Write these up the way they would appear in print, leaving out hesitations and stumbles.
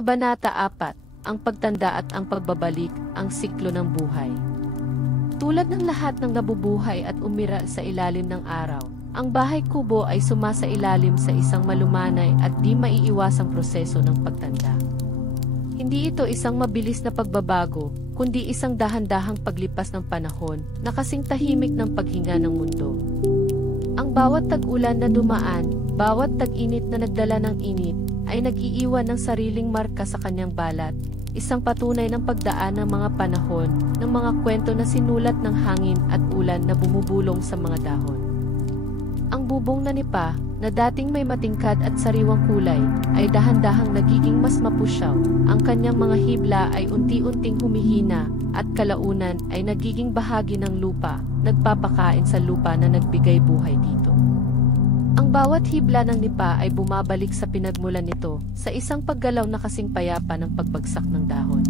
Kabanata 4, ang pagtanda at ang pagbabalik, ang siklo ng buhay. Tulad ng lahat ng nabubuhay at umira sa ilalim ng araw, ang bahay kubo ay sumasailalim sa isang malumanay at di maiiwasang proseso ng pagtanda. Hindi ito isang mabilis na pagbabago, kundi isang dahan-dahang paglipas ng panahon na kasing tahimik ng paghinga ng mundo. Ang bawat tag-ulan na dumaan, bawat tag-init na nagdala ng init, ay nag-iiwan ng sariling marka sa kanyang balat, isang patunay ng pagdaan ng mga panahon, ng mga kwento na sinulat ng hangin at ulan na bumubulong sa mga dahon. Ang bubong na nipa, na dating may matingkad at sariwang kulay, ay dahan-dahang nagiging mas mapusyaw. Ang kanyang mga hibla ay unti-unting humihina, at kalaunan ay nagiging bahagi ng lupa, nagpapakain sa lupa na nagbigay buhay dito. Ang bawat hibla ng nipa ay bumabalik sa pinagmulan nito, sa isang paggalaw na kasing payapa ng pagbagsak ng dahon.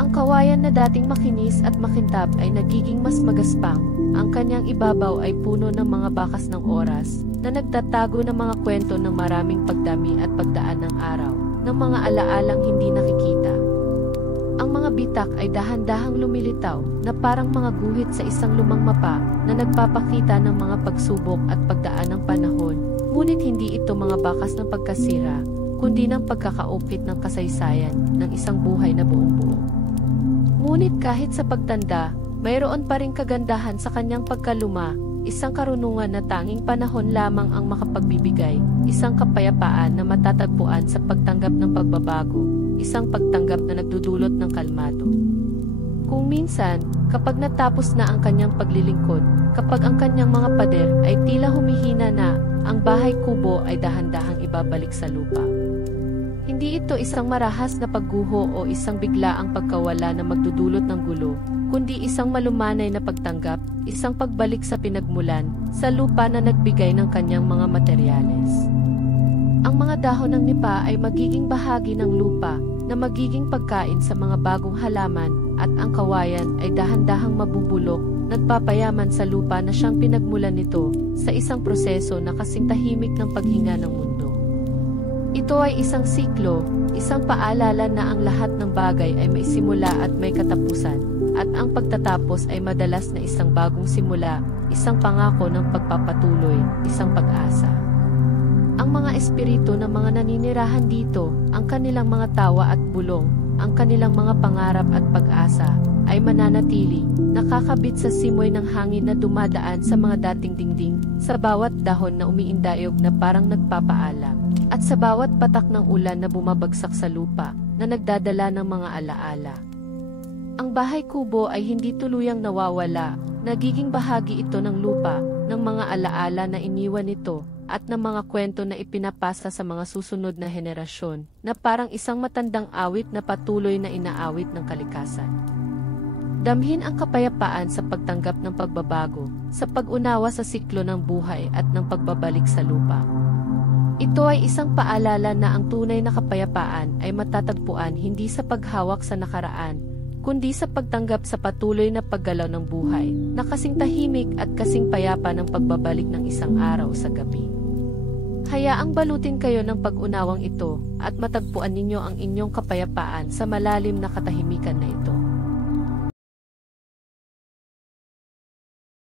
Ang kawayan na dating makinis at makintab ay nagiging mas magaspang. Ang kanyang ibabaw ay puno ng mga bakas ng oras, na nagtatago ng mga kwento ng maraming pagdami at pagdaan ng araw, ng mga alaalang hindi nakikita. Ang mga bitak ay dahan-dahang lumilitaw, na parang mga guhit sa isang lumang mapa, na nagpapakita ng mga pagsubok at pagdaan ng panahon, ngunit hindi ito mga bakas ng pagkasira, kundi ng pagkakaukit ng kasaysayan ng isang buhay na buong-buo. Ngunit kahit sa pagtanda, mayroon pa ring kagandahan sa kanyang pagkaluma, isang karunungan na tanging panahon lamang ang makapagbibigay, isang kapayapaan na matatagpuan sa pagtanggap ng pagbabago, isang pagtanggap na nagdudulot ng kalmado. Kung minsan, kapag natapos na ang kanyang paglilingkod, kapag ang kanyang mga pader ay tila humihina na, ang bahay kubo ay dahan-dahang ibabalik sa lupa. Hindi ito isang marahas na pagguho o isang biglaang pagkawala na magdudulot ng gulo, kundi isang malumanay na pagtanggap, isang pagbalik sa pinagmulan, sa lupa na nagbigay ng kanyang mga materyales. Ang mga dahon ng nipa ay magiging bahagi ng lupa, na magiging pagkain sa mga bagong halaman, at ang kawayan ay dahan-dahang mabubulok, nagpapayaman sa lupa na siyang pinagmulan nito, sa isang proseso na kasing tahimik ng paghinga ng mundo. Ito ay isang siklo, isang paalala na ang lahat ng bagay ay may simula at may katapusan, at ang pagtatapos ay madalas na isang bagong simula, isang pangako ng pagpapatuloy, isang pag-asa. Ang mga espiritu ng mga naninirahan dito, ang kanilang mga tawa at bulong, ang kanilang mga pangarap at pag-asa, ay mananatili, nakakabit sa simoy ng hangin na dumadaan sa mga dating dingding, sa bawat dahon na umiindayog na parang nagpapaalam, at sa bawat patak ng ulan na bumabagsak sa lupa, na nagdadala ng mga alaala. Ang bahay kubo ay hindi tuluyang nawawala, nagiging bahagi ito ng lupa, ng mga alaala na iniwan nito, at ng mga kwento na ipinapasa sa mga susunod na henerasyon, na parang isang matandang awit na patuloy na inaawit ng kalikasan. Damhin ang kapayapaan sa pagtanggap ng pagbabago, sa pag-unawa sa siklo ng buhay at ng pagbabalik sa lupa. Ito ay isang paalala na ang tunay na kapayapaan ay matatagpuan hindi sa paghawak sa nakaraan, kundi sa pagtanggap sa patuloy na paggalaw ng buhay, na kasing tahimik at kasing payapa ng pagbabalik ng isang araw sa gabi. Hayaang balutin kayo ng pag-unawang ito, at matagpuan ninyo ang inyong kapayapaan sa malalim na katahimikan na ito.